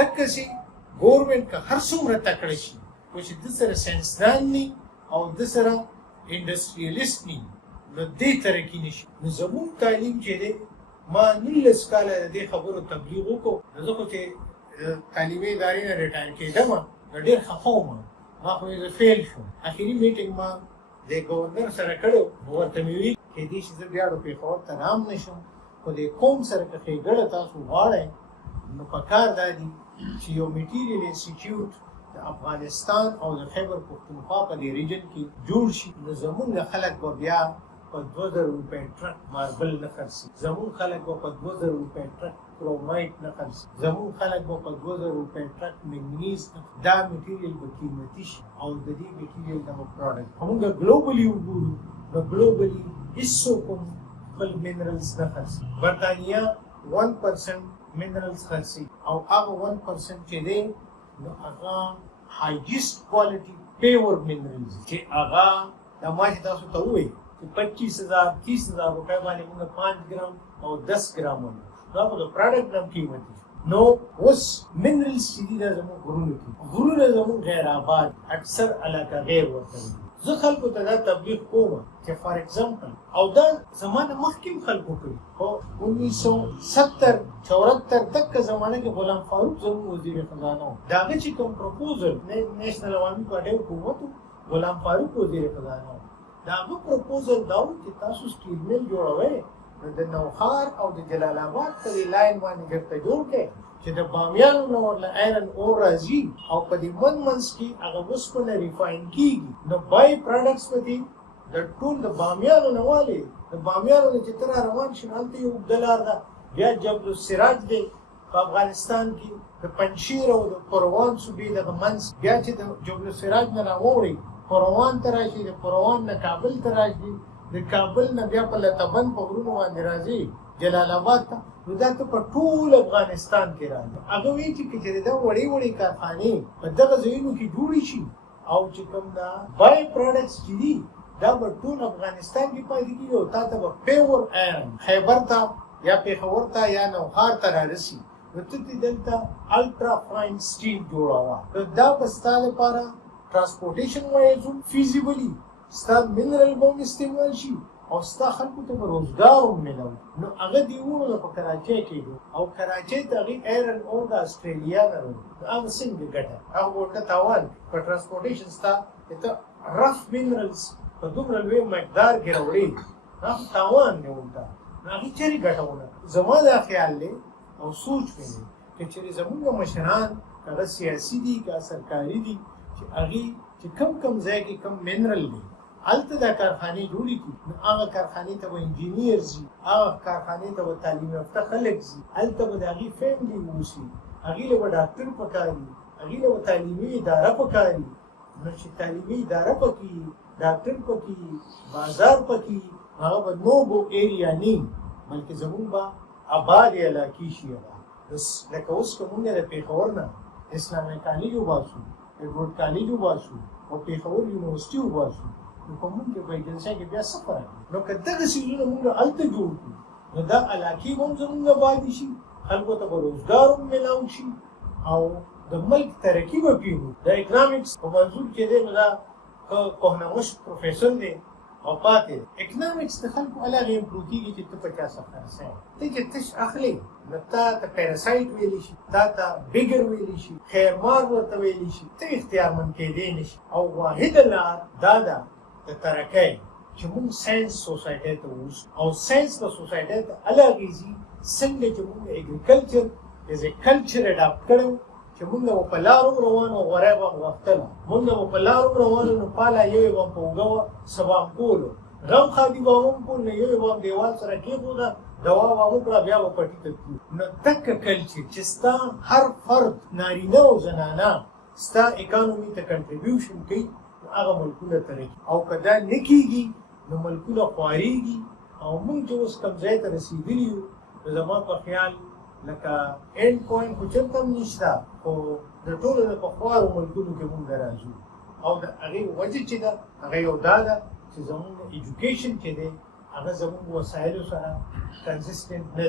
دقسې ګورنمنټ که هر څومره تکړه شي خو چې د سره ساینسدان ني او د سره انډسټریالیست ني نو دې ترقي نشي. نو زموږ تعلیم چې دی ما 19 کاله د دې خبرو تبلیغ وکړو. زه خو چې تعلیمي ادارې نه ریټایر کېدم نو ډېر خفه وم. ما خو زه فیل شوم. اخري میټینګ ما د ګورنر سره کړی نو ورته مې ویل کېدای شي زه بیا پېښور ته رام نه شم خو د قوم سره که ښېګړه تاسو غواړئ نو پکار دا دي چې یو میټیریل انسټیټیوټ د افغانستان او د خیبر پښتونخوا په دې ریجن کې جوړ شي. نو زمونږ خلک به بیا په 2000 روپۍ ټرک ماربل نه خرڅي. زمونږ خلک به په 2000 روپۍ ټرک کرومایټ نه خرڅي. زمونږ خلک به په 2000 روپۍ ټرک منګنیز دا میټیریل به قیمتي شي او د دې میټیریل دغه پروډکټ موږ ګلوبلي وګورو نو ګلوبلي هیڅوک خپل منرالز نه خرڅي. برطانیه 1% منرالز خرڅي او هغه 1% چې دی نو هغه هایجیست کوالټي پیور منرالز چې هغه د ما چې تاسو ته ووایي چې 25,000 30,000 روپۍ باندې موږ 5 ګرام او 10 ګرام ونیو دا خو د پروډکټ هم قیمتي. نو اوس منرالز چې دي دا زموږ غرونو کې غرونه زموږ غیر آباد اکثر علاقه غیر ورته دي. زه خلکو ته دا تبلیغ کوم چې فار ایگزامپل او دا زمانه مخکې خلکو کړي خو 1970-74 تک زمانه کې غلام فاروق زموږ وزیر خزانه و. د هغه چې کوم پروپوزل نیشنل عوامي پارټۍ حکومت غلام فاروق وزیر خزانه و. د هغه پروپوزل دا و چې تاسو سټیل میل جوړوئ نو د نوښار او د جلال آباد په دې لاین باندې درته جوړ کړئ چې د بامیانو نه ورله آیرن اور راځي او په دې منځ کې هغه اوسپنه ریفاین کېږي نو بای پروډکټس به دي د ټول د بامیانو نه والې د بامیانو نه چې ته را روان شي هلته یو اوږده لار ده. بیا جبل السراج دی په افغانستان کې د پنجشیر او د پروان صوبې دغه منځ بیا چې د جبل السراج نه راوړئ پروان ته راشي د پروان نه کابل ته راشي د کابل نه بیا په لتبن په غرونو باندې راځي جلال آباد ته نو دا ته په ټول افغانستان کې راځي. هغه وایي چې چېرې دا وړې وړې کارخانې په دغه ځایونو کې جوړې شي او چې کوم دا بای پروډکټس چې دي دا به ټول افغانستان کې پاتې کېږي او تا ته به پیور آیرن خیبر ته یا پېښور ته یا نوښار ته رارسي نو ته دلته الټرا فاین سټیل جوړوه نو دا به ستا لپاره ترانسپورټیشن وایز فیزیبلي ستا منرال به هم استعمال شي او ستا خلکو ته به روزګار هم میلاو. نو هغه دې وویل په کراچۍ کې او کراچۍ ته هغې ایرن اور د اسټرالیا نه راوړي هغه څنګه ګټه هغه ورته تاوان په ترانسپورټیشن ستا ته رف منرالز په دومره لوی مقدار کې راوړي هغه تاوان دی ورته نو هغې چېرې ګټه ونه. زما دا خیال دی او سوچ مې دی که چېرې زمونږ مشران هغه سیاسي دي که سرکاري دي چې هغې چې کم ځای کې کم منرال دی هلته دا کارخانې جوړې کړي نو هغه کارخانې ته به انجینیر ځي هغه کارخانې ته به تعلیم یافته خلک ځي هلته به د هغې فیملي اوسي هغې له به ډاکټر پکار وي هغې له به تعلیمي اداره پکار وي نو چې تعلیمي اداره پکې ډاکټر پکې بازار پکې هغه به نوبو ایریا نه بلکې زمونږ به آباد علاقې شي. هغه لکه اوس که مونږ د پېښور نه اسلامي کالج وباسو ایډورډ کالج وباسو او پېښور یونیورسټي وباسو نو په مونږ کې په ایجنسۍ کې بیا څه فرق دی. نو که دغه څیزونه مونږ هلته جوړ کړو نو دا علاقې به هم زمونږ آبادې شي خلکو ته به روزګار هم میلاو شي او د ملک ترقي به کېږي. د اکنامکس په منظور کې دی نو دا کوهناموش پروفیسر دی او پاتې اکنامکس د خلکو هغه امپروو کېږي چې ته په چا څه خرڅوې ته چې تش اخلې نو تا ته پیراسایټ ویلی شي تا ته بیګر ویلی شي خیرمار ورته ویلی شي ته اختیارمند کېدی نه شي او واحده لار دا ده د ترقۍ چې موږ ساینس سوسایټۍ ته اوسو او ساینس په سوسایټۍ ته هغې ځي څنګه چې موږ اګریکلچر ایز ا کلچر اډاپټ کړی چې مونږ به په لار هم روان او غوری به هم غوښتله مونږ به په لار هم روان نو پاله یوې به هم په اوږه وه څه به هم کولو غم خادي به هم کول نو یوې به هم دیوال سره کېښوده دوا به هم وکړه بیا به پټي ته تلو. نو دکه کلچر چې ستا هر فرد نارینه او زنانه ستا اکانومي ته کنټریبیوشن کوي نو هغه ملکونه ترقي او که دا نه کېږي نو ملکونه خوارېږي او مونږ چې اوس کوم ځای ته رسېدلي یو نو زما په خیال لکه اینډ پوینټ خو چېرته هم نشته خو د ټولو د پخوارو ملکونو کې مونږ راځو او د هغې وجه چې ده هغه یو دا ده چې زمونږ ایجوکیشن چې دی هغه زمونږ وسایلو سره کنسسټنټ نه دی.